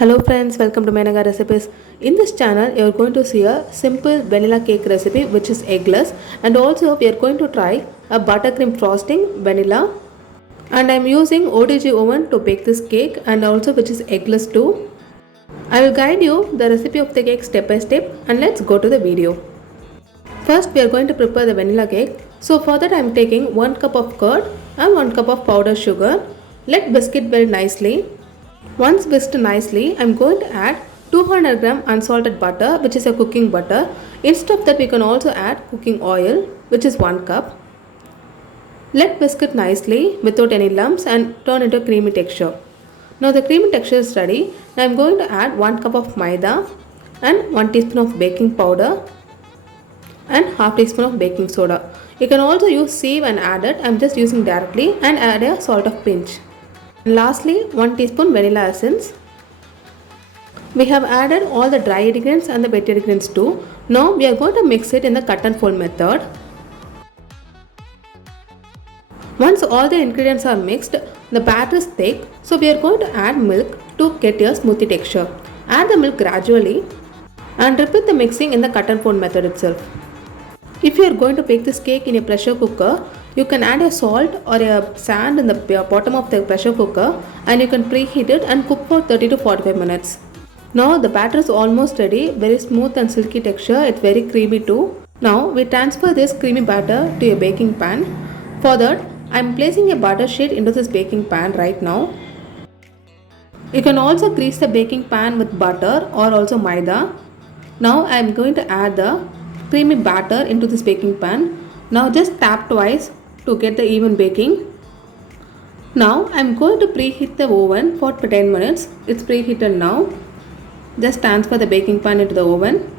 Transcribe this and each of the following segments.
Hello friends, welcome to Maida recipes. In this channel, you are going to see a simple vanilla cake recipe which is eggless, and also we are going to try a buttercream frosting vanilla, and I am using ODG oven to bake this cake and also which is eggless too. I will guide you the recipe of the cake step by step, and let's go to the video. First we are going to prepare the vanilla cake. So for that I am taking 1 cup of curd and 1 cup of powdered sugar. Let whisk it well nicely. Once whisked nicely, I am going to add 200 gram unsalted butter, which is a cooking butter. Instead of that, we can also add cooking oil, which is 1 cup. Let whisk it nicely without any lumps and turn into a creamy texture. Now the creamy texture is ready. Now I am going to add 1 cup of maida and 1 teaspoon of baking powder and half teaspoon of baking soda. You can also use sieve and add it. I am just using directly, and add a salt of pinch. And lastly, 1 teaspoon vanilla essence. We have added all the dry ingredients and the wet ingredients too. Now we are going to mix it in the cut and fold method. Once all the ingredients are mixed, the batter is thick, so we are going to add milk to get a smoothie texture. Add the milk gradually and repeat the mixing in the cut and fold method itself. If you are going to bake this cake in a pressure cooker, you can add a salt or a sand in the bottom of the pressure cooker, and you can preheat it and cook for 30 to 45 minutes. Now the batter is almost ready, very smooth and silky texture, it's very creamy too. Now we transfer this creamy batter to a baking pan. For that, I am placing a butter sheet into this baking pan right now. You can also grease the baking pan with butter or also maida. Now I am going to add the creamy batter into this baking pan. Now just tap twice to get the even baking. Now I am going to preheat the oven for 10 minutes. It's preheated now. Just transfer the baking pan into the oven.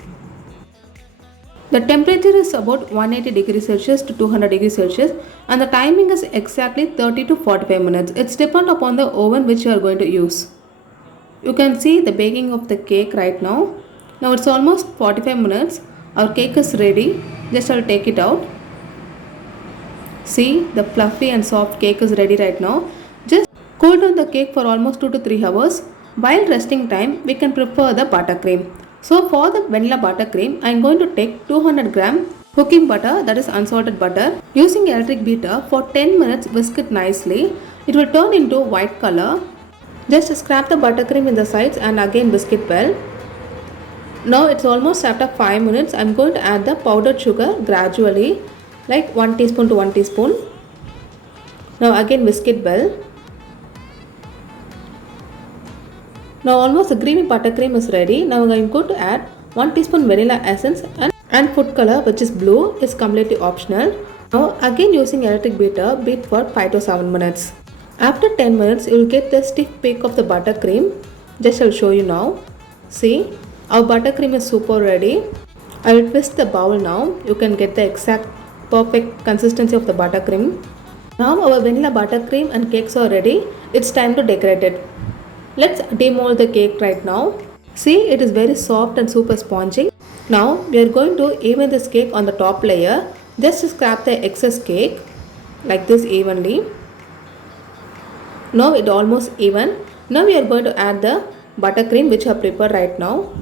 The temperature is about 180 degrees Celsius to 200 degrees Celsius, and the timing is exactly 30 to 45 minutes. It's depend upon the oven which you are going to use. You can see the baking of the cake right now. Now it's almost 45 minutes. Our cake is ready. Just I'll take it out. See, the fluffy and soft cake is ready right now. Just cool down the cake for almost 2 to 3 hours. While resting time, we can prepare the buttercream. So for the vanilla buttercream, I am going to take 200 gram cooking butter, that is unsalted butter. Using electric beater for 10 minutes, whisk it nicely. It will turn into white color. Just scrap the buttercream in the sides and again whisk it well. Now it's almost after 5 minutes. I am going to add the powdered sugar gradually, like 1 teaspoon to 1 teaspoon. Now again whisk it well. Now almost the creamy buttercream is ready. Now I am going to add 1 teaspoon vanilla essence and food color, which is blue, is completely optional. Now again using electric beater, beat for 5 to 7 minutes. After 10 minutes, you will get the stiff peak of the buttercream. Just I'll show you now. See, our buttercream is super ready. I will twist the bowl now. You can get the exact perfect consistency of the buttercream. Now our vanilla buttercream and cakes are ready. It's time to decorate it. Let's demold the cake right now. See, it is very soft and super spongy. Now we are going to even this cake on the top layer. Just scrap the excess cake like this evenly. Now it almost even. Now we are going to add the buttercream which I have prepared right now.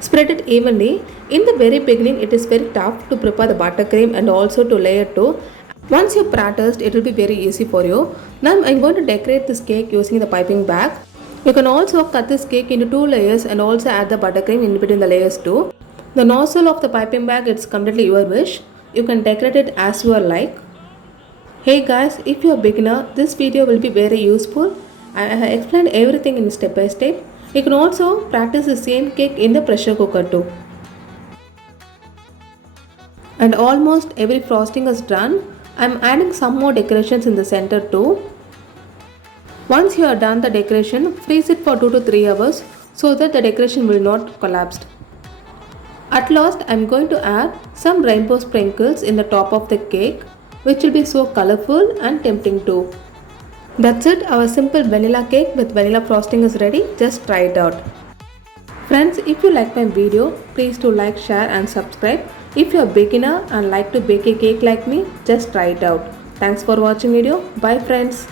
Spread it evenly. In the very beginning, it is very tough to prepare the buttercream and also to layer too. Once you practiced, it will be very easy for you. Now I am going to decorate this cake using the piping bag. You can also cut this cake into 2 layers and also add the buttercream in between the layers too. The nozzle of the piping bag, it's completely your wish. You can decorate it as you like. Hey guys, if you are a beginner, this video will be very useful. I have explained everything in step by step. You can also practice the same cake in the pressure cooker too. And almost every frosting is done. I am adding some more decorations in the center too. Once you are done the decoration, freeze it for 2 to 3 hours so that the decoration will not collapse. At last, I am going to add some rainbow sprinkles in the top of the cake, which will be so colorful and tempting too. That's it, our simple vanilla cake with vanilla frosting is ready. Just try it out. Friends, if you like my video, please do like, share and subscribe. If you are a beginner and like to bake a cake like me, just try it out. Thanks for watching video. Bye friends.